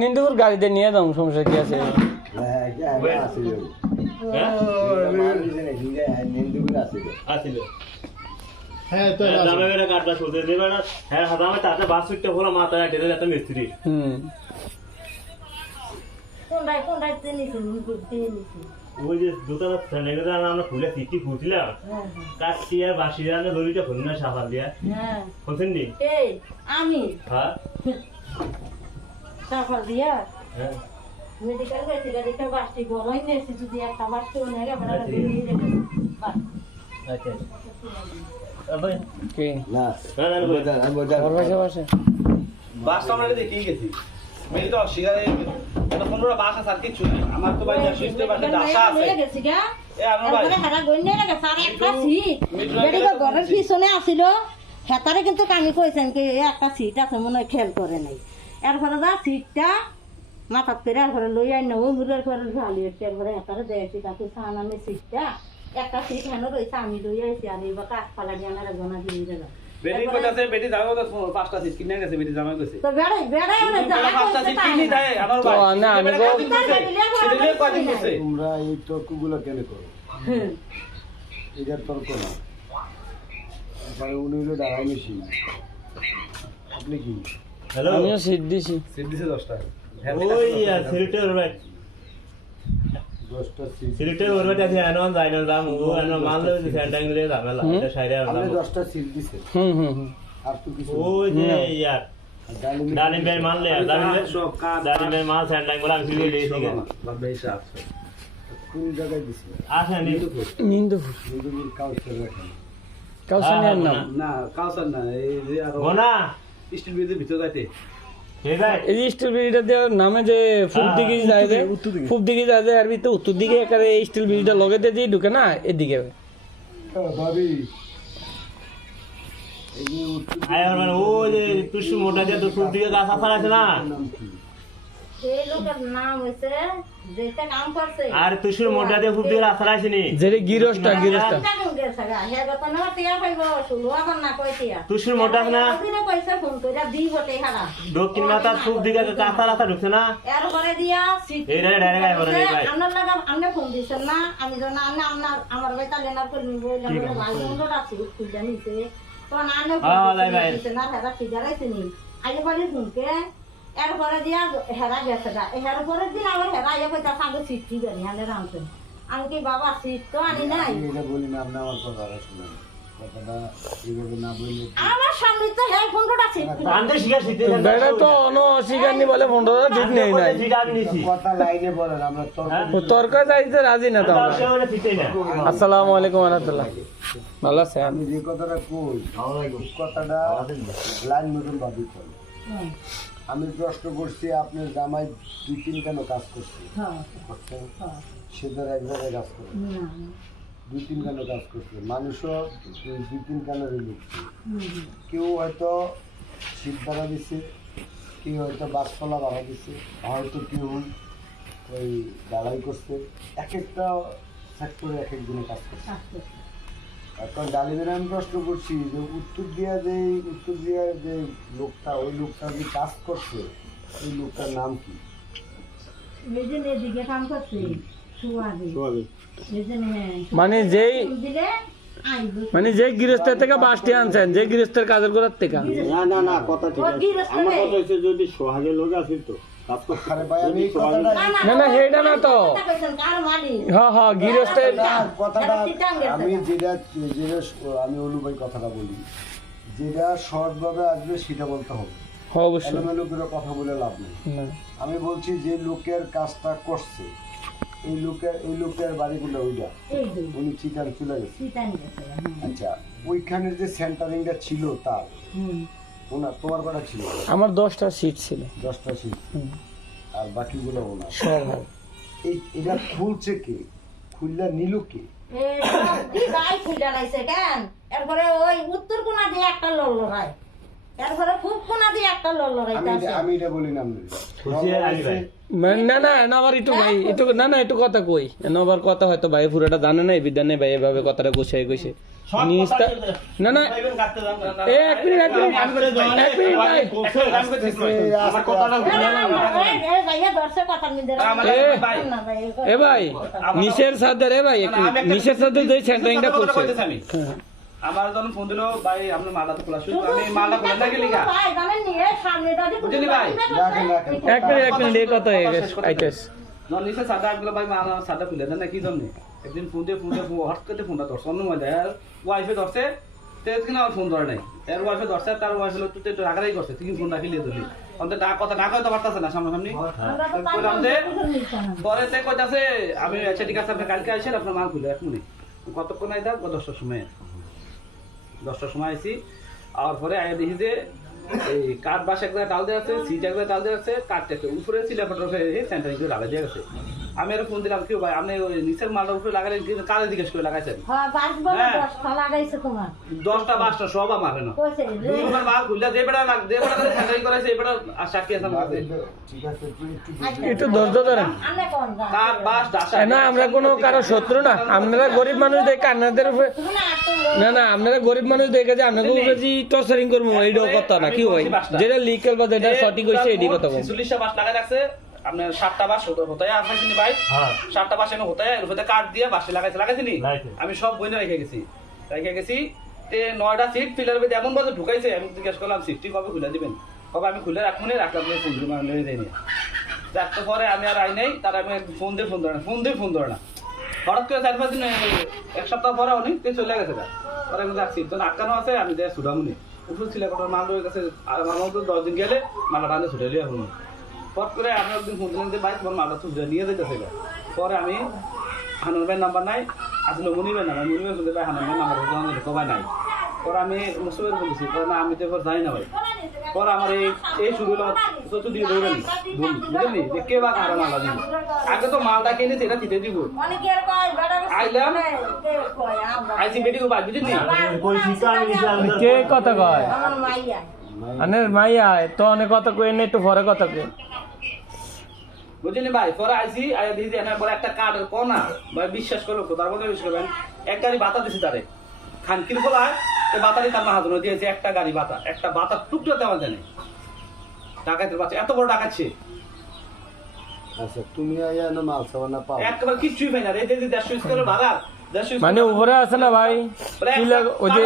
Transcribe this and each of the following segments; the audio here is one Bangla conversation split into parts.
নিন্দুপুর গাড়িতে নিয়ে যাও, সমস্যা কি আছে? ওই যে দোকান আমরা খুলে ফিটি ফুটলাম কাটছি আর বাসি রান্না দড়িটা খুলি না সাফা দিয়া শুনছেন নি আমি হ্যাঁ সাফা দিয়া হ্যাঁ মেডিকেল গেছি গাড়িটা বাসটি বড়ই নেছি যদি একটা বাসটি নিয়ে গেছে আমরা দিয়ে রেখেছি আচ্ছা আবার কি না না ওর পাশে বসে বাস আমরা দেখে গেছি মেয়ে তো শিগারে এটা 15টা বাস আছে আর কিছু নাই আমার তো ভাই সিস্টেম আছে আশা আছে নিয়ে গেছি গা এ আমরা ভাই তারপরে হারা গইনে না গেছে আর একটা সিট মেডিকেল ঘরের পিছনে আছিল হেতারে কিন্তু কামি কইছেন কি একটা সিট আছে মনে হয় খেয়াল করে নাই এরপরে যা সিটটা মাথা করে এরপরে লই আই না ও মুরের ঘরে ঢালি এরপরে হেতারে দেখছি তাকে সানামে সিটটা একটা সিট হেন রইছে আমি লই আইছি আর এবার কাজ পালা দিয়ে না গোনা দিয়ে দিলাম বেটি কইতাছে বেটি যাও তো 5টা সিট কিনে গেছে বেটি জামাই কইছে তো বেড়াই না যা 5টা সিট কিনে দেয় আমার ভাই তো না আমি সেদিলে কয়দিন গেছে তোমরা এই তর্কগুলো কেন করো? এটার তর্ক না, উনি হলো দাঁড়াই মেশিন। আপনি কি হ্যালো আমিও সিট দিছি। সিট দিছে 10টা ওই সিলেটের ভাই 10টা সিট, সিলেটের ওরবে আছে আনোন যাইনো দাম ও আনো মানলে যে স্যান্ডাঙ্গলে ঝামেলা এটা সাইরে আপনি আনলাম 10টা সিট দিছে, হুম আর তো কিছু ওই যে ইয়ার ডালিম ভাই মানলে ডালিম ভাই মাল স্যান্ডাঙ্গলে আমি সিলে দিয়েছি বাবা এসে আছে কোন জায়গায় দিছে? আসেন নিন্দুপুর নিজেদের কাউন্সিলর রাখেন কাউসানিয়ার নাম। না কাউসার না এই যে আর গোনা স্টিল ব্রিজের ভিতর যাইতে ঠিক আছে এই যে স্টিল ব্রিজটা দেওয়ার নামে যে পূব দিকে যায় যে পূব দিকে যায় যে আর ভিতরে উত্তর দিকে একারে স্টিল ব্রিজটা লগে দিয়ে যে ঢুকে না এদিকে ভাবি এই যে আয় মানে ও যে তুসু মোটা দিয়ে দুপুর দিকে গাছ আসার আছে না নাম কি? এই লোকের নাম হইছে যেটা কাম করছে আর তুসুর মোটা দিয়ে খুব দিকে আসার আছে নি যেটা গিরস্তা তুসুর মোটা আছে না দক্ষিণ মাথা খুব দিকে কাঁচা রাস্তা ঢুকছে না এই রে ডাইরেক্ট আয় বলে ভাই ফোন দিচ্ছেন না আমি যখন আমার ভাই তাহলে না করবি ভাই বন্ধু আছে খুঁজে নিছে তখন আনে না হেরা সিজারাইছে নি আগে বলি ফোনকে এরপরে দিয়া হেরা গেছে গা এরপরের দিন আবার হেরা ইয়ে কইতা সাঙ্গে সিট কি জানি আনে রাখছেন আমি কি বাবা সিট তো আনি নাই আমি এটা বলি না, আপনি আমার কথাটা শুনেন, কথাটা এইভাবে না বললে আমার সামনে তো হের ফোনটা সিট আনতে শিখা শিখতে বেড়া তো অস্বীকারনি বলে ফোনটা ঠিক নেই নাই যেটা আমি নিছি কথা লাইনে বলেন, আমরা তর্ক ও তর্ক চাইতে রাজি না তো আমরা। সেটা ঠিকই না আসসালামু আলাইকুম ওয়া রাহমাতুল্লাহ। ভালো আছেন? আমি যে কথাটা কই এই কথাটা লাইন মতন ভাবি চলে। আমি প্রশ্ন করছি আপনার জামাই 2-3 কেন কাজ করছে, সে ধর এক জায়গায় কাজ করে 2-3 কেন কাজ করছে, মানুষও 2-3 কেন লিখছে, কেউ হয়তো শীত বাড়া দিচ্ছে, কেউ হয়তো বাসপালা বাড়া দিচ্ছে, হয়তো কেউ ওই দাঁড়াই করছে, এক একটা সেক্টরে এক একজনে কাজ করছে। এখন ডালিমের আমি প্রশ্ন করছি যে উত্তর দিয়া যে লোকটা, ওই লোকটা যে কাজ করছে ওই লোকটার নাম কি? এদিকে কাম করছে মানে যে গৃহস্থের থেকে বাসটি আনছেন, যে গৃহস্থের কাজের করার থেকে না কথা ঠিক আছে, আমার কথা হচ্ছে যদি সোহাগের লোক আছে তো কাজ করতে পারে ভাই, আমি এই কথাটা না হেডা না তো হ্যাঁ গৃহস্থের কথাটা আমি যেটা আমি অনু ভাই কথাটা বলি, যেটা শর্টভাবে আসবে সেটা বলতে হবে, অবশ্যই এলোমেলো করে কথা বলে লাভ নেই। আমি বলছি যে লোকের কাজটা করছে এই লোকের বাড়িগুলো ওইটা উনি চিটান চলে গেছে। আচ্ছা ওইখানের যে সেন্টারিংটা ছিল তার ওনার, তোমার কটা ছিল? আমার 10টা সিট ছিল। 10টা সিট আর বাকিগুলো ওনার সব এটা খুলছে কে, খুললা নিল কে? গাই খুলে রাইছে কেন এরপরে ওই উত্তর কোনা দিয়ে একটা লড়াই এরপরে পূব কোনা দিয়ে একটা লড়াই আমি এটা বলি না আমি খুশি আলি ভাই না না এনে আবার একটু ভাই একটু না না একটু কথা কই এনে আবার কথা হয়তো ভাই পুরোটা জানে না এই বিদ্যা নেই ভাই এভাবে কথাটা গুছাই কইছে নিস্তা না না এ এক মিনিট এক মিনিট এক মিনিট ভাই আমার কথাটা ভাইয়া দর্শক কথা নিতে এ ভাই নিশের সাথে রে ভাই একটু নিশের সাথে যে সেন্টারিংটা করছে আমার যখন ফোন দিল ভাই আপনি মালটা তো খোলা শুধু আমি মালটা খোলা না গেলি গা ভাই জানেন নি এই সামনে দাদি বুঝলি ভাই? এক মিনিট এই কথা হয়ে গেছে আইতেছ যখন নিচে সাদা আসলো ভাই মালা সাদা খুলে দেন না কি জন্য একদিন ফোন দিয়ে হট করতে ফোনটা ধরছে অন্য মধ্যে ওয়াইফে ধরছে তেজকিনা আর ফোন ধরে নাই এর ওয়াইফে ধরছে তার ওয়াইফে লোক তুই একটু রাগারাগি করছে তুই ফোন রাখি লিয়ে ধরলি অন্তত কথা না কইতে পারতাছে না সামনাসামনি কইলাম যে পরে তে কইতাছে আমি আচ্ছা ঠিক আছে আপনি কালকে আসেন আপনার মাল খুলে এক মিনিট কতক্ষণ আইতা 10টার সময় 10টার সময় আইছি আর পরে আগে দেখি যে এই কাঠ বাস এক জায়গায় ডাল দেওয়া আছে সিট এক জায়গায় ডাল দেওয়া আছে কাঠটাকে উপরে সিলেপাটার সেন্টারিং করে লাগা দিয়ে গেছে আমি আর ফোন দিলাম কেউ ভাই আপনি ওই নিচের মালটা উপরে লাগালেন কিন্তু কালে জিজ্ঞেস করে লাগাইছেন হ্যাঁ বাস বলে 10টা লাগাইছে তোমার 10টা 5টা সব আমার না কইছে তোমার মাল খুললে যে বেড়া যে বেড়া করে সেন্টারিং করাইছে এই বেড়া সাক্ষী আছে আমার কাছে ঠিক আছে তুই একটু একটু ধৈর্য ধরেন আনে কোন গা কাঠ বাস ডাসা না আমরা কোনো কারো শত্রু না আপনারা গরিব মানুষ দেখে আপনাদের উপরে তুমি না তো না না আপনারা গরিব মানুষ দেখে যে আপনাকে উপরে যে টর্চারিং করবো এইটাও কথা না কি হয় যেটা লিকেল বা যেটা সঠিক হয়েছে এটি কথা বল 46টা বাস লাগাই রাখছে আপনার 7টা বাস হতায় আসেনি ভাই হ্যাঁ 7টা বাস এনে হতায় এর উপরে কাঠ দিয়ে বাসে লাগাইছি নি লাগাইছে। আমি সব বইনে রেখে গেছি তে 9টা সিট ফিলার মধ্যে এমন বাজে ঢুকাইছে আমি জিজ্ঞেস করলাম সিটটি কবে খুলে দিবেন কবে আমি খুলে রাখবো রাখলাম ফোন দিয়ে মানে লয়ে যাইনি যাতে পরে আমি আর আই নাই তার আমি ফোন ধরে না হঠাৎ করে 4-5 দিন এক সপ্তাহ পরে অনেক চলে গেছে পরে আমি যাচ্ছি তো আটকানো আছে আমি যাই সুডামুনি উপর ছিল কটার মাল রয়ে গেছে আর আমার মতো 10 দিন গেলে মালটা টানে ছুটে লিয়ে এখন পর করে আমি একদিন ফোন দিলাম যে ভাই তোমার মালটা ছুটে নিয়ে যেতেছে পরে আমি হানুর ভাইয়ের নাম্বার নাই আসলে মনিবের নাম্বার মনিবের বলতে ভাই হানুর ভাইয়ের নাম্বার কবাই নাই পরে আমি মুসুবের বলেছি না আমি তো এবার যাই না ভাই পরে আমার এই শুরু হলো চতুর্থ দিকে দৌড়ানি বুঝলি যে কে বা কারণ আলাদা আগে তো মালটা কিনে সেটা দিতে দিব অনেকের কয় বড় আইলাম কয় আমরা আইসি বেটিকে বাদ বুঝলি কই শিক্ষা আমি দিছিলাম কে কথা কয় আমার মাইয়া আনের মাইয়া তো অনেক কথা কই না একটু পরে কথা কই বুঝলি ভাই পরে আইসি আয়া দিদি এনার পরে একটা কার্ডের কোনা ভাই বিশ্বাস করলো তার মধ্যে বিশ্বাস করবেন এক গাড়ি বাতা দিছি তারে খানকির বলায় এই বাতারি তার মা হাতুনো দিয়েছে একটা গাড়ি বাতা একটা বাতা টুকটা দেওয়া জানে ডাকাতের বাচ্চা এত বড় ডাকাচ্ছে আচ্ছা তুমি আইয়া না মাল সাবানা পাও একবার কিচ্ছুই পাই না রে যে 150 স্কোয়ারের ভাড়া 150 মানে উপরে আছে না ভাই কি লাগ ওই যে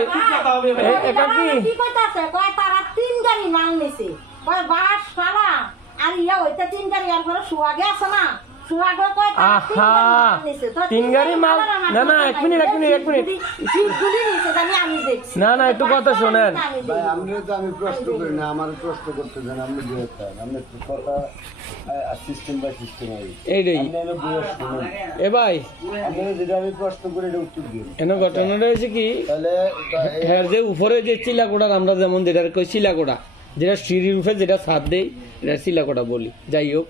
এটা কি কি কইতাছে কয় তারা 3 গাড়ি মাল নিছে কয় বাস সারা আর ইয়া হইতে 3 গাড়ি আর পরে সুয়াগে আছে না সুয়াগে কয় তারা 3 আহা, গাড়ি মাল নিছে তো 3 গাড়ি মাল না না এক মিনিট গুলি নিছে জানি আমি দেখছি না না একটু কথা শোনেন ভাই আমরাও তো আমি প্রশ্ন করি না আমার প্রশ্ন করতে দেন আমি দিয়ে আমি তো কথা সিস্টেম বাই সিস্টেম আই এইটাই আপনি এনে বয়স শুনুন এ ভাই আপনি যেটা আমি প্রশ্ন করে এটা উত্তর দিন এনে ঘটনাটা হয়েছে কি তাহলে হ্যাঁ যে উপরে যে চিলাকোড়া আমরা যেমন যেটার কই চিলাকোড়া যেটা সিঁড়ির উপরে যেটা ছাদ দেই এটা চিলাকোড়া বলি যাই হোক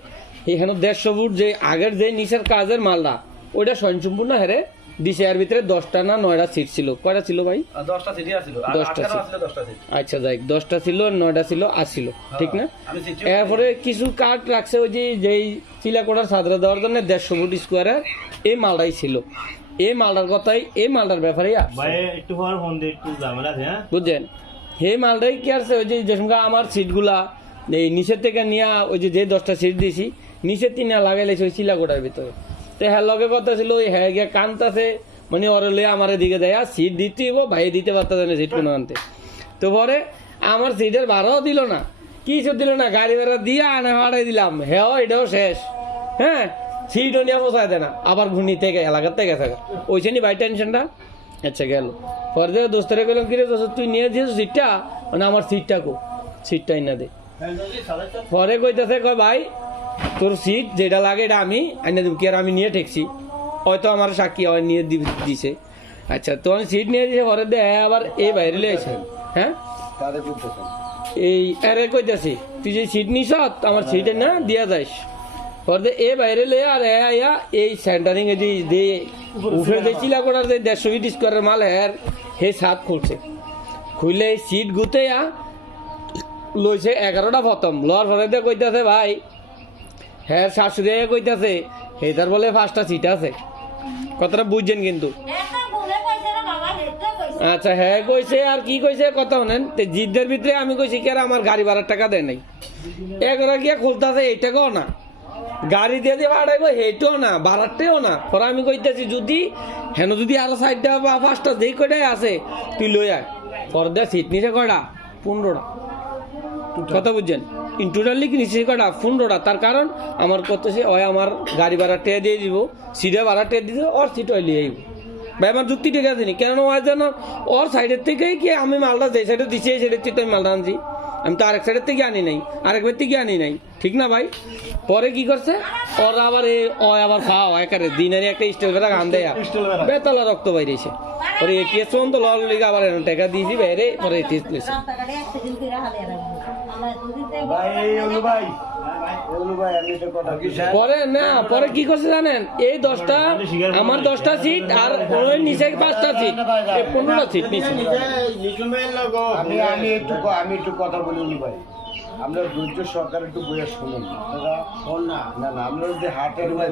এখানে 150 ফুট যে আগের যে নিচের কাজের মালটা ওইটা স্বয়ংসম্পূর্ণ হেরে দিছে এর ভিতরে 10টা না 9টা সিট ছিল কয়টা ছিল ভাই 10টা সিটি আছিল আর 10টা 18 আছিল 10টা সিটি আচ্ছা যাই 10টা ছিল 9টা ছিল 8 ছিল ঠিক না আমি সিটি এরপরে কিছু কাঠ রাখছে ওই যে যেই চিলাকোড়ার ছাদরা দেওয়ার জন্য 150 ফুট স্কোয়ারের এই মালটাই ছিল এই মালটার কথাই এই মালটার ব্যাপারেই ভাই একটু পর ফোন দিয়ে একটু ঝামেলা আছে হ্যাঁ বুঝছেন হে মালটাই কি আছে ওই যে যেসঙ্গে আমার সিটগুলা এই নিচের থেকে নিয়ে ওই যে 10টা সিট দিয়েছি নিচের তিন লাগাইলেছে ওই চিলাকোটার ভিতরে তো হ্যাঁ লগে কথা ছিল ওই হ্যাঁ গিয়ে কানতাছে মানে ওরে লয়ে আমার দিকে দেয় সিট দিতে হইব ভাই দিতে পারতেছে না সিট কোনো আনতে তো পরে আমার সিটের ভাড়াও দিল না কিছু দিল না গাড়ি ভাড়া দিয়ে আনে হারাই দিলাম হ্যাঁ এটাও শেষ হ্যাঁ সিটও নিয়ে বসায় দেয় না আবার ঘুনি থেকে এলাকার থেকে গেছে ওইছে নি ভাই টেনশনটা আচ্ছা গেল পরে দিয়ে দোস্তরে গেলাম কিরে দোস্ত তুই নিয়ে দিয়েছ সিটটা মানে আমার সিটটা কো সিটটাই না দে পরে কইতেছে কয় ভাই তোর সিট যেটা লাগে এটা আমি আইনা দেব কি আর আমি নিয়ে ঠেকছি হয়তো আমার সাক্ষী হয় নিয়ে দিছে আচ্ছা তো আমি সিট নিয়ে দিয়েছে পরে দে আবার এই বাইরে লিয়েছে হ্যাঁ তারে বলতেছেন এই আরে কইতেছি তুই যে সিট নিস আমার সিটে না দিয়া যাইস পরে এ বাইরে লয়ে আর আয়া এই সেন্টারিং এ যে উফে যে চিলাকোটার যে 150 ফিট স্কোয়ারের মাল হ্যার হে ছাদ খুলছে, খুললে এই সিট গুতেয়া লইছে 11টা প্রথম লওয়ার পরে দিয়ে কইতাছে ভাই হ্যাঁ শাশুড়ি কইতাছে এটার বলে 5টা সিট আছে। কথাটা বুঝছেন কিন্তু। একটা বলে কইছে রে বাবা, হেতে কইছে। আচ্ছা হ্যাঁ কইছে আর কি কইছে কথা শুনেন, তে জিদ্দের ভিতরে আমি কইছি কি আর আমার গাড়ি ভাড়ার টাকা দেয় নাই, এগরা গিয়া খুলতাছে এইটাকেও না, গাড়ি দিয়ে দিয়ে ভাড়াইবো হেঁটেও না, ভাড়ারটাও না। পরে আমি কইতেছি যদি হেন যদি আরো 4টা বা 5টা যেই কয়টাই আছে তুই লই আয়। পরে দেয় সিট নিচে কয়টা 15টা। কথা বুঝছেন, ইন টোটালি কি নিচে কয়টা 15টা। তার কারণ আমার করতেছে ওই আমার গাড়ি ভাড়া টেয়ে দিয়ে দিব, সিটে ভাড়া টেয়ে দিয়ে দিব, ওর সিট ওই লিয়ে আইব। ভাই আমার যুক্তি ঠিক আছে নি, কেন ওই যেন ওর সাইডের থেকেই কি আমি মালটা যে সাইডে দিচ্ছি এই সাইডের থেকে আমি মালটা আনছি, আমি তো আরেক সাইডের থেকে আনি নাই, আরেকবার থেকে আনি নাই, ঠিক না ভাই? পরে কি করছে ওরা আবার আবার খাওয়া একারে দিনের একটা স্টিল বেড়া গান দেয়া বেতলা রক্ত বাইরেছে। পরে এটিএস তো লল লিগে আবার টাকা দিয়েছি বাইরে, পরে এটিএস লেছে। রাস্তাঘাটে অ্যাক্সিডেন্ট করে হালে রাখবো আমরা দুদিতে ভাই অনু ভাই আমি একটা কথা পরে না পরে কি করছে জানেন, এই 10টা আমার 10টা সিট আর ওই নিচে 5টা সিট, এই 15টা সিট নিচে। আমি একটু কথা বলি অনু ভাই, আমরা ধৈর্য সরকার একটু বইয়া শুনুন না না না, আমরা যদি হাটের ভাই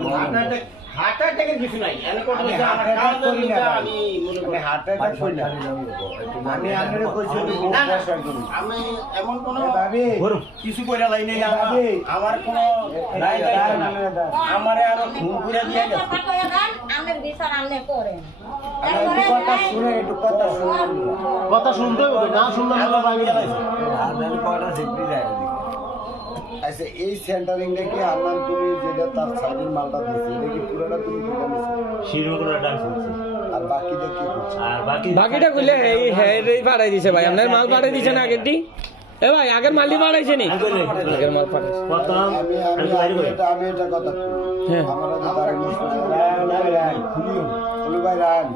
হার্ট অ্যাটাকের কিছু নাই, আমি হার্ট অ্যাটাক করি না, আমি আপনারে কইছি আমি এমন কোন কিছু কইরা লাই নাই, আমার কোন নাই আমারে আরো খুন করে দিয়ে গেছে। কথা কইয়া দেন, আমের বিচার আনলে করেন। একটু কথা শুনে একটু কথা শুনতে হবে, না শুনলে আমরা বাইরে যাইছি। আচ্ছা এই সেন্টারিংটা কি আনলাম তুমি যেটা তার সাইডের মালটা দিছি, এটা কি পুরোটা তুমি কিনে নিছো? শিরমুকুরা ডান্স হচ্ছে আর বাকিটা কি করছো? আর বাকিটা কইলে এই হ্যাঁ পাঠাই দিছে ভাই, আপনার মাল পাঠাই দিছে না আগেরটি? এ ভাই আগের মালই পাঠাইছে নি? আগের মাল পাঠাইছে। প্রথম আমি আমি বাইরে করি এটা কথা হ্যাঁ। আমরা তো তার খুলি ভাই রান,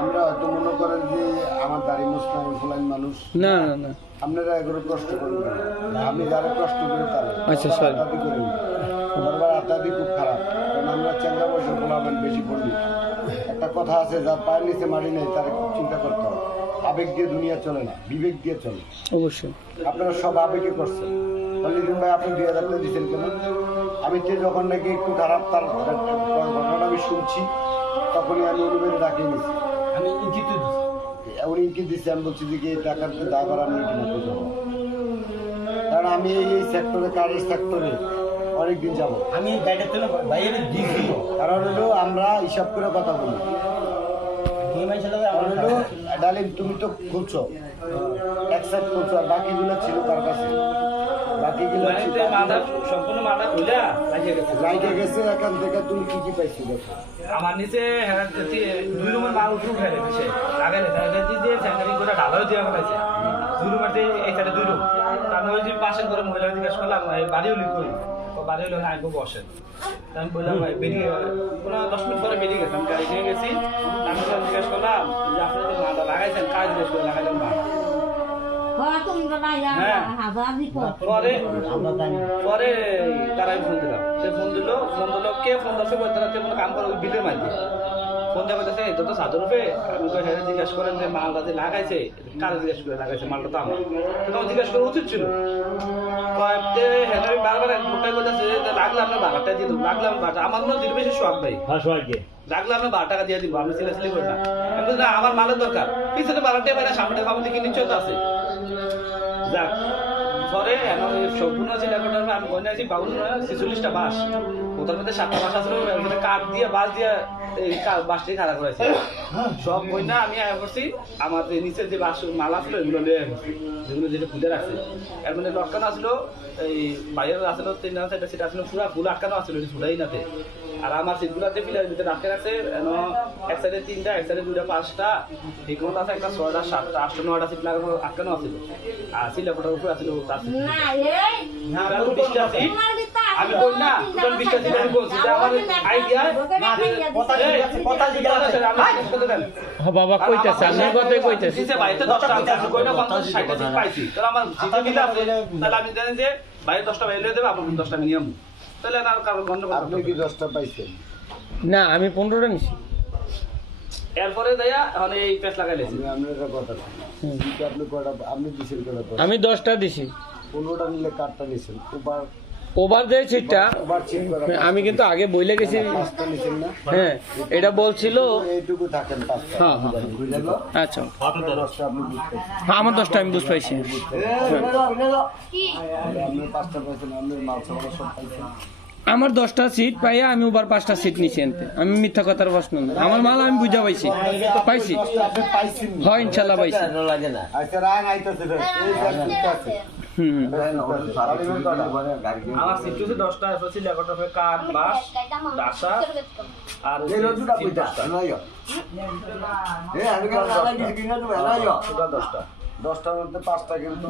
আমরা হয়তো মনে করেন যে আমার দাড়ি মুসলাম ফুলাইন মানুষ, না না না আপনারা এগুলো কষ্ট করবেন না, আমি যারা কষ্ট করি তারা আচ্ছা, sorry. আত্মাদি করি বারবার আত্মাদি খুব খারাপ, কারণ আমরা চেঙ্গা বয়সে বলাবেন বেশি পড়লি। একটা কথা আছে যার পায়ের নিচে মারি নেই তার খুব চিন্তা করতে হবে, আবেগ দিয়ে দুনিয়া চলে না, বিবেক দিয়ে চলে। অবশ্যই। আপনারা সব আবেগে করছেন। অলিদিন ভাই আপনি 2000 টাকা দিচ্ছেন কেন? আমি তো যখন নাকি একটু খারাপ তার ঘটনাটা আমি শুনছি তখনই আমি অনুভূতি ডাকিয়ে নিয়েছি, আমি ইঙ্গিত দিচ্ছি। উনি কি দিচ্ছে আমি বলছি যে এই টাকার তো দাবার আমি কিনা করবো, কারণ আমি এই সেক্টরে কাজের সেক্টরে অনেকদিন যাবো। আমি গাড়িটা তুলে বাইরে দিচ্ছি, কারণ হলো আমরা হিসাব করে কথা বলি। কারণ হলো ডালিম তুমি তো খুলছো একসাথে খুলছো, আর বাকিগুলো ছিল তার কাছে, বাকিগুলো ছিল সম্পূর্ণ মাথা খুলে লাগিয়ে গেছে। লাইটে গেছে। এখান থেকে তুমি কি কি পাইছি দেখো? আমার নিচে 2 রুমের মাল উঠে উঠে গেছে, লাগালে দিয়ে স্যানিটারি করে ঢালাও দিয়ে ফেলাইছে। 2 রুমের এই সাইডে 2 রুম, আমি ওই যে পাশের করে মহিলা জিজ্ঞেস করলাম বাড়িও লিখ করি, বাড়ি হলো না আইবো বসেন। আমি বললাম ভাই বেরিয়ে কোনো 10 মিনিট পরে বেরিয়ে গেছে, আমি গাড়ি নিয়ে গেছি। আমি জিজ্ঞেস করলাম যে আপনি যে মালটা লাগাইছেন কাজ জিজ্ঞেস করে লাগাইলেন না। তুমি বলা হ্যাঁ। হাজার বিপদ পরে তারাই ফোন দিলাম, সে ফোন দিল কে ফোন দিচ্ছে বলতে রাতে কোনো কাম করে ওই বিলের মাঝে ফোন দেওয়া করতেছে এটা তো সাদর রূপে। আমি তো হেরে জিজ্ঞাসা করেন যে মালটা যে লাগাইছে কারে জিজ্ঞাসা করে লাগাইছে, মালটা তো আমার তখন জিজ্ঞাসা করা উচিত ছিল। হেনারি বারবার লোকটাই বলতেছে লাগলে আপনার 12 টাকা দিয়ে দেবো, লাগলে আমি 12 আমার মনে দিন বেশি শখ ভাই, হ্যাঁ সবাইকে লাগলে আমি 12 টাকা দিয়ে দিব, আমি সিলাসিলি করি না। আমি বলছি না আমার মালের দরকার, পিছনে 12 টাকা পাই সামনে খাবার দিকে নিশ্চয় তো আছে। যাক পরে সম্পূর্ণ ছিল আমি গনে আছি 46টা বাস, ওটার মধ্যে 7টা বাস আসলে কাঠ দিয়ে বাস দিয়ে এই বাসটাই খারাপ করেছে সব বই না। আমি আয়া করছি আমার নিচের যে বাস মাল আসলো এগুলো নিয়ে গেছি, যেগুলো যেটা খুলে রাখছে। এর মধ্যে লটকানো আসলো এই বাইরের আসলো 3টা সাইডে সেটা আসলে পুরো ফুল আটকানো আসলো, ছুটাই নাতে। আর আমার সিটগুলাতে ফিলার ভিতরে আটকে রাখছে, এক সাইডে 3টা এক সাইডে 2টা 5টা ঠিক মতো আছে, একটা 6টা 7টা 8টা 9টা সিট লাগানো আটকানো আসলো। আর সিলাপটার উপরে আসলো তার সিট না এই না 20টা সিট আমি বল না 20টা সিট আমি বলছি যে আমার আইডিয়া কথা জিজ্ঞাসা আমি কথা দেন। হ্যাঁ বাবা কইতাছে, আপনার কথাই কইতাছে। দিছে বাইতে 10টা আমি কই না 50 60টা সিট পাইছি, তাহলে আমার সিটে মিলে আছে, তাহলে আমি জানি যে বাইরে 10টা বাইরে দেব, আপনার 10টা মিনিমাম, তাহলে না কারো গন্ডগোল। আপনি কি 10টা পাইছেন? না আমি 15টা নিছি। এরপরে যাইয়া এখন এই পেঁচ লাগাই লেছি আমি আপনার একটা কথা শুনি। সিট আপনি কয়টা আপনি দিছেন কয়টা আমি 10টা দিছি 15টা নিলে কাঠটা নিছেন ওভার যে সিটটা ওভার সিট কয়টা আমি কিন্তু আগে বইলে গেছি 5টা নিছেন না হ্যাঁ এটা বলছিল এইটুকু থাকেন 5টা হ্যাঁ হ্যাঁ বুঝে গেল আচ্ছা কত দর 10টা আপনি বুঝতে হ্যাঁ আমার 10টা আমি বুঝ পাইছি আপনি 5টা পাইছেন আপনি মাল সামাল সব পাইছেন আমার 10টা সিট পাইয়া আমি ওভার 5টা সিট নিছি এনতে আমি মিথ্যা কথার প্রশ্ন না আমার মাল আমি বুঝা পাইছি পাইছি 10টা আপনি পাইছেন হয় ইনশাআল্লাহ পাইছি আচ্ছা রাং আইতাছে রে এই যে ঠিক আছে হুম আমার সিট হচ্ছে 10টা এরপর ছিল 11টা হবে কাঠ বাঁশ ডাসা আর এই রোজটা কইতা নয় এ আমি কেন লাগা দিছি কিনা তো এলাইও 10টা 10টার মধ্যে 5টা কিন্তু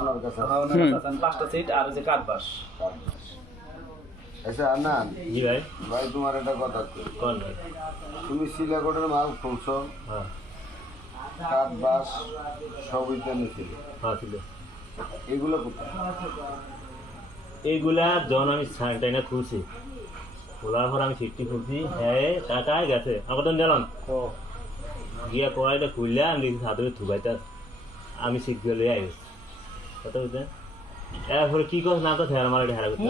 ওনার কাছে আছে। হুম। 5টা সিট আর হচ্ছে কাঠ বাঁশ আচ্ছা না জি ভাই ভাই তোমার একটা কথা কই। কোন ভাই তুমি সিলাকোটের মাল খুলছো হ্যাঁ কাঠ বাস সব ইত্যাদি নিছিল হ্যাঁ ছিল এগুলো কোথায় এইগুলা যখন আমি টাইনা খুলছি খোলার পর আমি সিটটি খুলছি হ্যাঁ টাকায় গেছে আমাকে তো দিলাম গিয়া কড়াইটা খুললে আমি দেখি হাতে থুবাইতে আমি সিট গুলো লয়ে আই কথা বুঝলেন এরপরে কি কথা না কথা আমার এটা হেরা করতে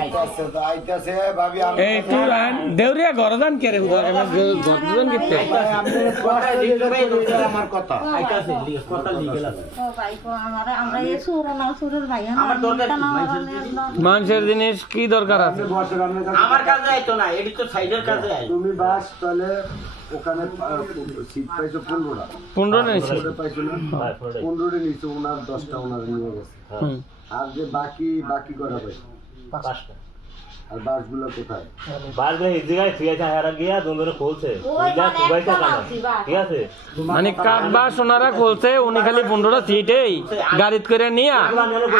আইতাছে তো আইতাছে ভাবি আমি এই তুই রান দেউরিয়া গরদান কে রে হুদার আমি গরদান কিতে আমার কথা আইতাছে কথা লিগেল আছে ও ভাই কো আমরা এই সুরের ভাই আমার মানুষের জিনিস কি দরকার আছে আমার কাছে আইতো না এটি তো সাইডের কাছে আই তুমি বাস তাহলে ওখানে সিট পাইছো 15টা 15 নিছি 15টা পাইছো না 15টা নিচে ওনার 10টা ওনার নিয়ে গেছে হুম আর যে বাকি করা পাইছো পাঁচটা আর বাসগুলো কোথায় বারবার এই জায়গায় ঠিক আছে হেরা গিয়া দুজনে খুলছে বুঝলা থুবাইতে কানা ঠিক আছে মানে কাটবা সোনারা খুলছে উনি খালি 15টা সিটেই গাড়িত করে নিয়া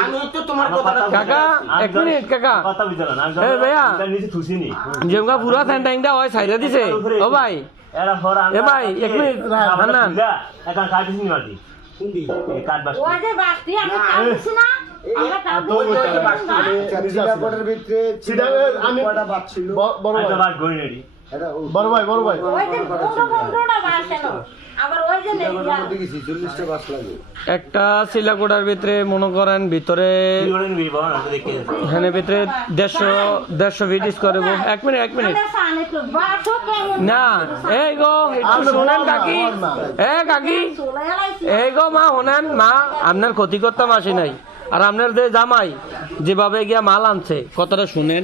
আমি তো তোমার কথাটা কাকা এক মিনিট কাকা কথা বুঝলা না এ ভাইয়া। আমি নিচে থুসিনি যেমকা পুরা সেন্টাইংটা হয় সাইরা দিছে ও ভাই এরা পর এ ভাই এক মিনিট হান্নান এখন কাটিস নি মাটি এই কাট বাস ওই যে বাসটি আমি কাটছি না আমরা কাটবো সিলাকোটের ভিতরে আমি কয়টা বাস ছিল আচ্ছা বাস গই রেডি এটা বড় ভাই ওই যে 15টা বাস কেন আবার ওই যে নেলিয়া মধ্যে গেছি 40টা বাস লাগে একটা শিলাকোটার ভিতরে মনে করেন ভিতরে কি করেন বিবাহ না দেখে এখানে ভিতরে 150 ভিডিস করব এক মিনিট আমরা সানে তো বাসও কেমন না এই গো একটু শুনেন কাকি এ কাকি চলে আইছি এই গো মা শুনেন মা আপনার ক্ষতি করতাম আসি নাই আর আপনার যে জামাই যেভাবে গিয়া মাল আনছে কথাটা শুনেন